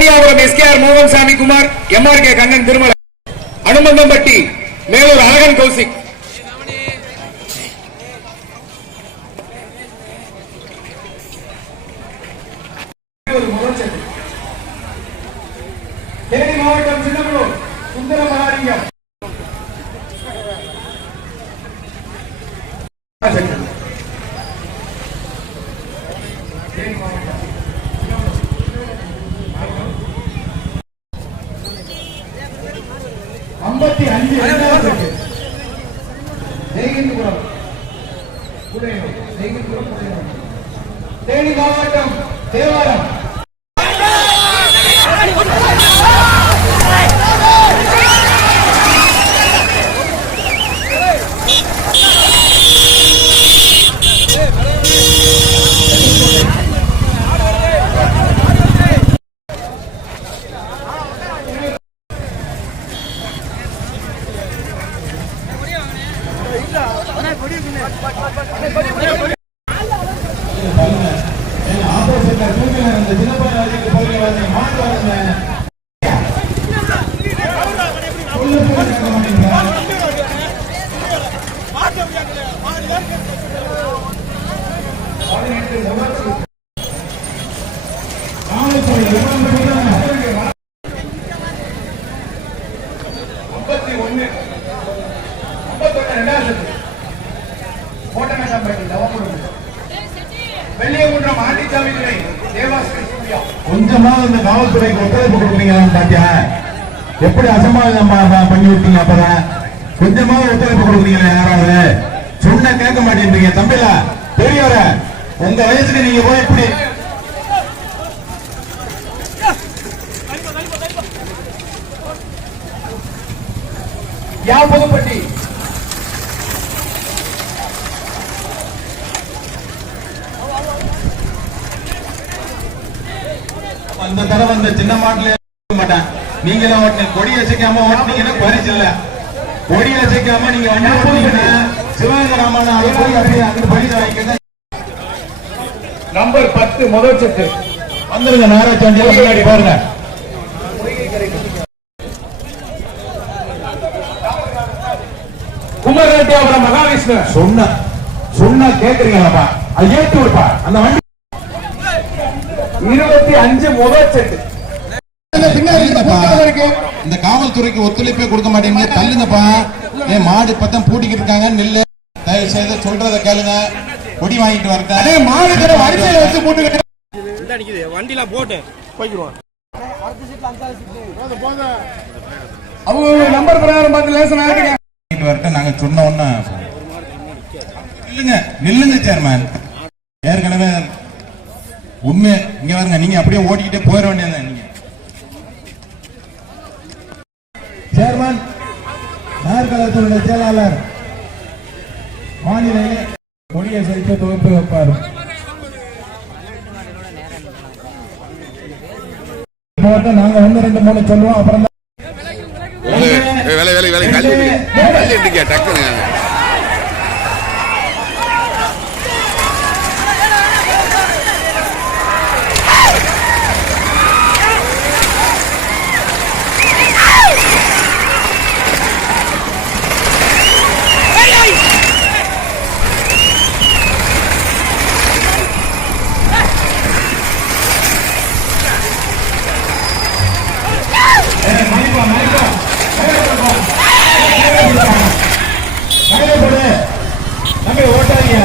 Avaniyapuram SKR மோகன் சாமி Kumar, MRK Kannan Thirumalai, Anumanthampatti Melur அழகன் கௌசிக். தேனி மாவட்டம் சின்னமனூர் சுந்தர மகாலிங்கம். தேனி மாவட்டம் தேவாரம் கொஞ்சமா இந்த காவல்துறைக்கு ஒத்துழைப்பு கொடுக்குறீங்களான்னு பாத்தியா? எப்படி அசம்பாவிதம் பண்ணி விட்டீங்க? அப்பதான் கொஞ்சமா ஒத்துழைப்பு கொடுக்குறீங்களா? யாராவது சொன்ன கேட்க மாட்டேன்றீங்க. தம்பில பெரியவர உங்க வயசுக்கு நீங்க போய் எப்படி யாபகப்பட்டி அந்த தடவை அந்த சின்ன மாட்டுல மாட்டேன். நீங்களும் ஓட்டு கொடி அசைக்காம ஓட்டுனீங்கன்னா பரிசு இல்ல. கொடி அசைக்காம நீங்க வண்டி ஓட்டுனீங்கன்னா சிவகங்கராமன் அதை போய் அப்படியே அங்க பரிசு வாங்கிக்க. நம்பர் 10 முதல் செட்டு வந்துருங்க. நாராஜாண்டி முன்னாடி பாருங்க. குமரரெட்டி அவரம் மகாவிஷ்ணு சொன்ன கேக்குறீங்களாப்பா? அது ஏற்றி விடுப்பா அந்த வண்டி. 25 முதல் செட்டு. இந்த காவல்துறைக்கு ஒத்துழைப்பே கொடுக்க மாட்டேங்க. தள்ளுங்கப்பா. ஏன் மாடு பத்தம் பூட்டிக்கிட்டு இருக்காங்க. நெல்லு தயவு செய்து சொல்றத கேளுங்க. கொடி வாங்கிட்டு வரேன். மாடு கடை வரிசையில வச்சு போட்டு வண்டியில போட்டு போய்க்குவோம். அவங்க நம்பர் பிரகாரம் பார்த்து லேசன் வரட்டும். நாங்க சொன்ன உடனே நில்லுங்க சேர்மேன். ஏற்கனவே உண்மை இங்க வருங்க. நீங்க அப்படியே ஓடிக்கிட்டே போயிட வேண்டியது. நீங்க சேர்மன் நாற்கலத்துடைய செயலாளர் மாநில கொடியை சரித்து தொகுப்பு வைப்பார். நாங்க 1 2 3 சொல்லுவோம். அப்புறம் ஓட்டாதீங்க.